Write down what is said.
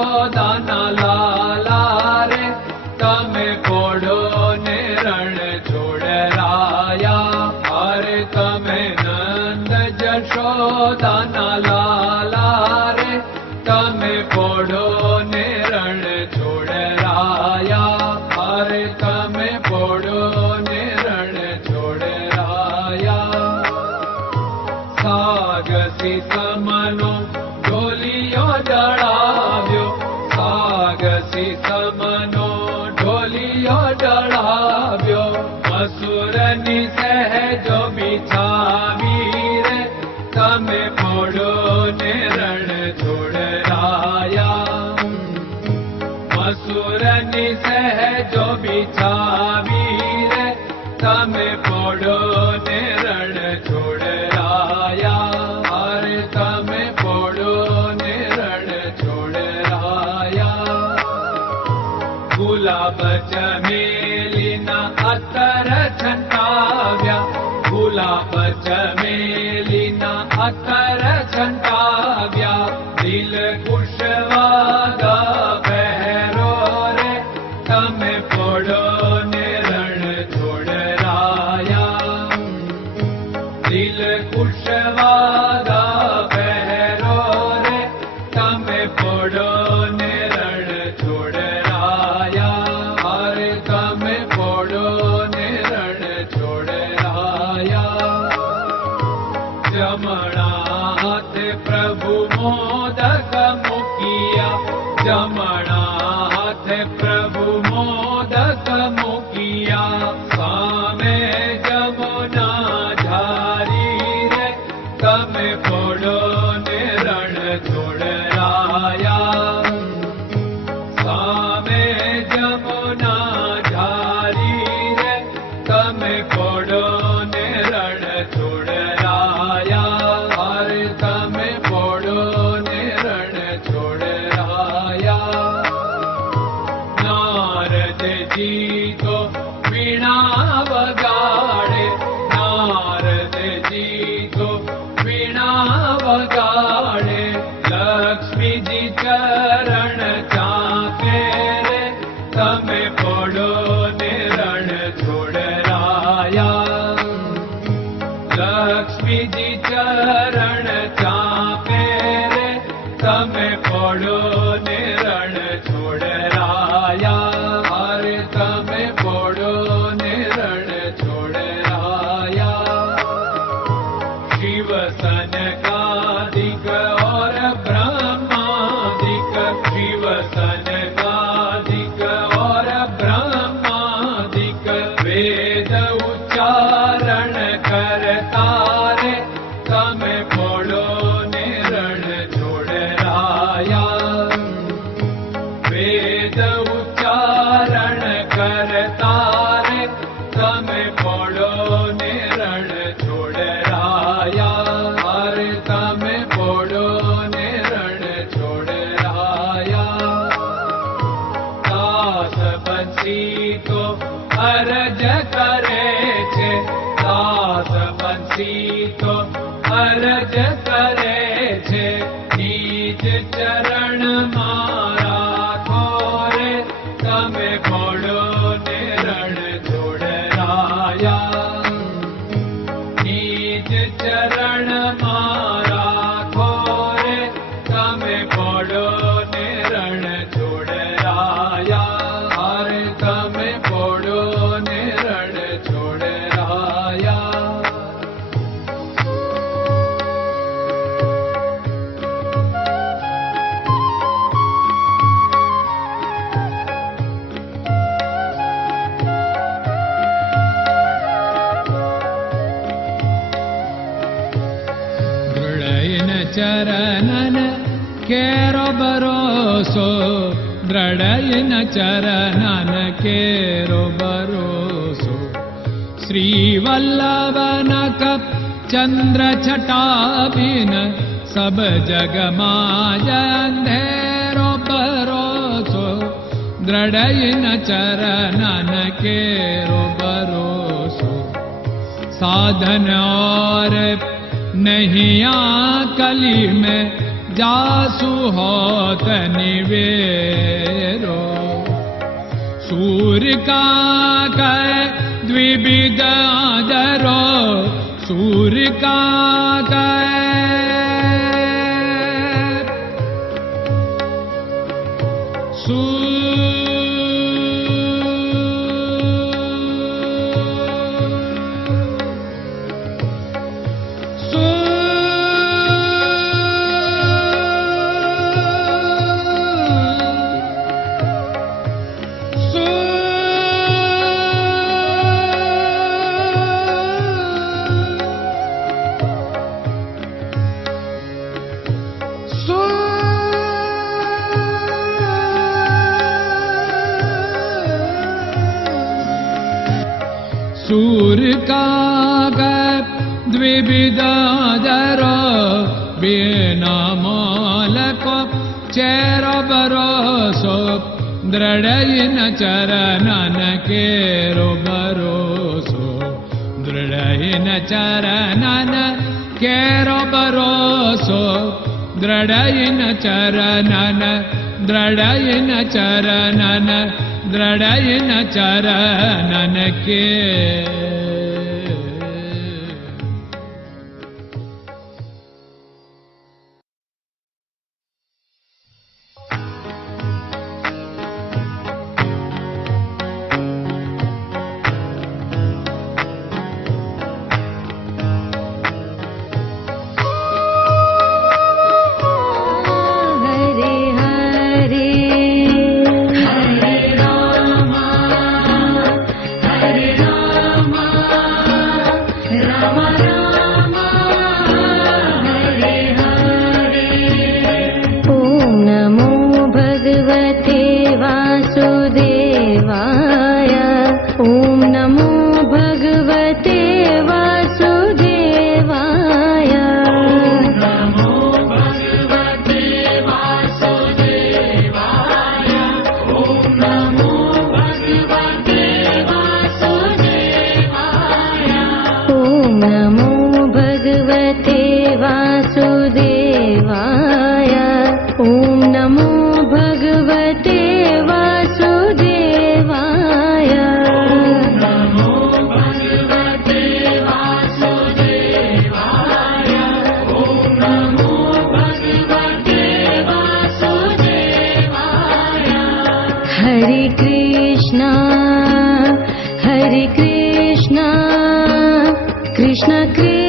જશોદાના લાલા રે તમે પોડો ને રણ છોડરાયા. અરે તમે નંદ જશોદાના લાલા રે તમે પોડો ને રણ છોડરાયા. અરે તમે પોડો ને રણ છોડરાયા. સાગસી સમનો ઢોલિયો ડળાવ્યો, સાગસી સમનો ઢોલિયો ડળાવ્યો. મસૂરની સહેજો બિછાવી રે તમે પોડો ને રણ છોડરાયા. મસૂરની સહેજો બિછાવી રે તમે પોડો ને રણ છોડરાયા. અરે તમે પોડો ને રણ છોડરાયા. ગુલાબ ચમેલીના અત્તર છંટાવ્યા, ગુલાબ ચમેલીના અત્તર છંટાવ્યા. દિલ કુશવાદા પહેરો રે તમે પોડો ને રણ છોડરાયા. દિલ કુશવાદા પહેરો રે તમે પોડો ને રણ છોડરાયા. અરે તમે પોડો ને રણ છોડરાયા. જમણા હાથે પ્રભુ મોદક મૂકિયા, જમણા હાથે પ્રભુ મોદક મૂકિયા. સામે જમુના ઝારી રે તમે પોડો ને રણ છોડરાયા. સામે જમુના ઝારી રે તમે પોડો ને રણ છોડરાયા. અરે તમે પોડો ને રણ છોડરાયા. નારદજી તો વીણા વગાડે, નારદજી તો વીણા વગાડે. લક્ષ્મીજી ચરણ ચાકે રે તમે પોડો ને રણ છોડરાયા. લક્ષ્મીજી ચરણ ચાપે રે તમે પોડો ને રણ છોડરાયા. અરે તમે પોડો ને રણ છોડરાયા. શિવ સનકાદિક और ब्रह्मादिक, शिव सनकादिक और ब्रह्मादिक. वेद उच्चारण करता रे તમે પોડો ને રણ છોડરાયા. વેદ ઉચ્ચારણ કરતા રે તમે પોડો ને રણ છોડરાયા. અરે તમે પોડો ને રણ છોડરાયા. દાસ બંસી તો અરજ કરે છે, દાસ બંસી તો અરજ કરે છે. નીચ ચરણ મારા ખોરે તમે પોડો ને રણ છોડરાયા. નીચ ચરણ મારા ખોરે તમે પોડો ને રણ છોડરાયા. અરે તમે પોડો ને રણ છોડરાયા. ચરણન કેરો ભરોસો, દ્રઢયન ચરણન કેરો ભરોસો. શ્રી વલ્લભન કપ ચંદ્ર છટાબિન સબ જગમાં અંધેરો ભરોસો. દ્રઢયન ચરણન કેરો ભરોસો. साधन और नहीं कली में जासु होत निवेरो। सूर्य का कै द्विविध आदरो, सूर्य का सूर्य का द्विविधादरो, बिना मोल को चेर भरोसो, दृढ़ चरणन केरो भरोसो, दृढ़ चरणन केरो भरोसो, दृढ़ चरणन, दृढ़ चरणन, दृढ़ चरणन के। Krishna Krishna